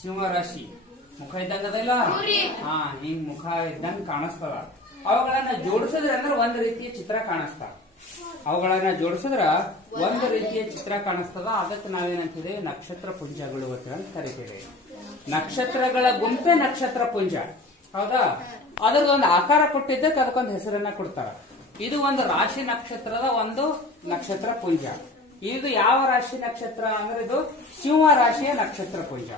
ಸಿಂಹರಾಶಿ ಮುಖ ಇದ್ದಂಗದಲ್ಲ ಹಾ ಹಿಂಗ್ ಮುಖ ಇದ್ದಂಗ ಕಾಣಿಸ್ತದ. ಅವುಗಳನ್ನ ಜೋಡಿಸಿದ್ರೆ ಅಂದ್ರೆ ಒಂದ್ ರೀತಿಯ ಚಿತ್ರ ಕಾಣಿಸ್ತಾವ. ಅವುಗಳನ್ನ ಜೋಡಿಸಿದ್ರ ಒಂದು ರೀತಿಯ ಚಿತ್ರ ಕಾಣಿಸ್ತದ. ಅದಕ್ಕೆ ನಾವೇನಂತೀವಿ ನಕ್ಷತ್ರ ಪುಂಜಗಳು ಅಂತ ಕರಿತೀವಿ. ನಕ್ಷತ್ರಗಳ ಗುಂಪೆ ನಕ್ಷತ್ರ ಪುಂಜ, ಹೌದಾ? ಅದರದೊಂದು ಆಕಾರ ಕೊಟ್ಟಿದ್ದಕ್ಕೆ ಅದಕ್ಕೊಂದು ಹೆಸರನ್ನ ಕೊಡ್ತಾರ. ಇದು ಒಂದು ರಾಶಿ ನಕ್ಷತ್ರದ ಒಂದು ನಕ್ಷತ್ರ ಪುಂಜ. ಇದು ಯಾವ ರಾಶಿ ನಕ್ಷತ್ರ ಅಂದ್ರೆ ಇದು ಸಿಂಹ ರಾಶಿಯ ನಕ್ಷತ್ರ ಪುಂಜ.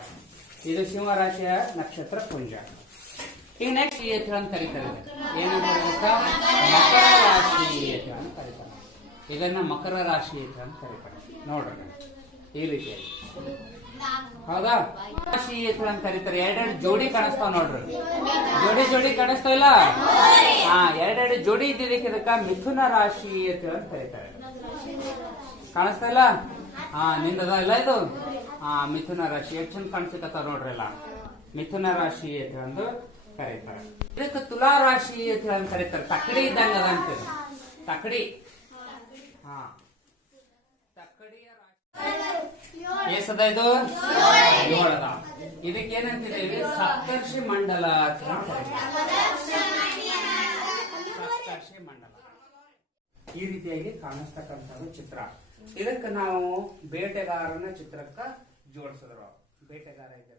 ಇದು ಸಿಂಹ ರಾಶಿಯ ನಕ್ಷತ್ರ ಪುಂಜ. ಈಗ ನೆಕ್ಸ್ಟ್ ಅಂತ ಕರೀತಾರೆ. ಏನಂತ ಮಕರ ರಾಶಿ ಅಂತ ಕರೀತಾರೆ. ಇದನ್ನ ಮಕರ ರಾಶಿ ಅಂತ ಕರೀತಾರೆ. ನೋಡ್ರಿ ಈ ರೀತಿಯಾಗಿ, ಹೌದಾ? ರಾಶಿ ಅಂತ ಕರೀತಾರೆ. ಎರಡೆರಡು ಜೋಡಿ ಕಾಣಿಸ್ತಾವ ನೋಡ್ರಿ. ಜೋಡಿ ಕಾಣಿಸ್ತಾವಿಲ್ಲ? ಹಾ, ಎರಡೆರಡು ಜೋಡಿ ಇದ್ದಿದ್ದಕ್ಕೆ ಇದಕ್ಕ ಮಿಥುನ ರಾಶಿ ಅಂತ ಕರೀತಾರೆ. ಕಾಣಿಸ್ತಾ ಇಲ್ಲ? ಹಾ, ನಿಂದದ ಇಲ್ಲ ಇದು? ಹಾ, ಮಿಥುನ ರಾಶಿ ಎಷ್ಟು ಚಂದ ಕಾಣಿಸ್ತಾವ ನೋಡ್ರಿ. ಎಲ್ಲ ಮಿಥುನ ರಾಶಿ ಅಂತ ಕರೀತಾರೆ. ಇದಕ್ಕೆ ತುಲಾ ರಾಶಿ ಅಂತ ಕರೀತಾರೆ. ತಕ್ಕಡಿ ಇದ್ದಂಗ ಅದ ಅಂತೀವಿ. ತಕ್ಕಡಿ. ಹಾ, ತಕ್ಕಡಿಯ ರಾಶಿ ಏಸದ ಇದು? ಏಳದ. ಇದಕ್ಕೆ ಏನಂತಿದೆ? ಸಪ್ತರ್ಷಿ ಮಂಡಲ ಅಂತ ಸಪ್ತರ್ಷಿ ಮಂಡಲ. ಈ ರೀತಿಯಾಗಿ ಕಾಣಿಸ್ತಕ್ಕಂಥದ್ದು ಚಿತ್ರ. ಇದಕ್ಕೆ ನಾವು ಬೇಟೆಗಾರನ ಚಿತ್ರಕ್ಕ ಜೋಡಿಸಿದ್ರು. ಬೇಟೆಗಾರ ಇದೆ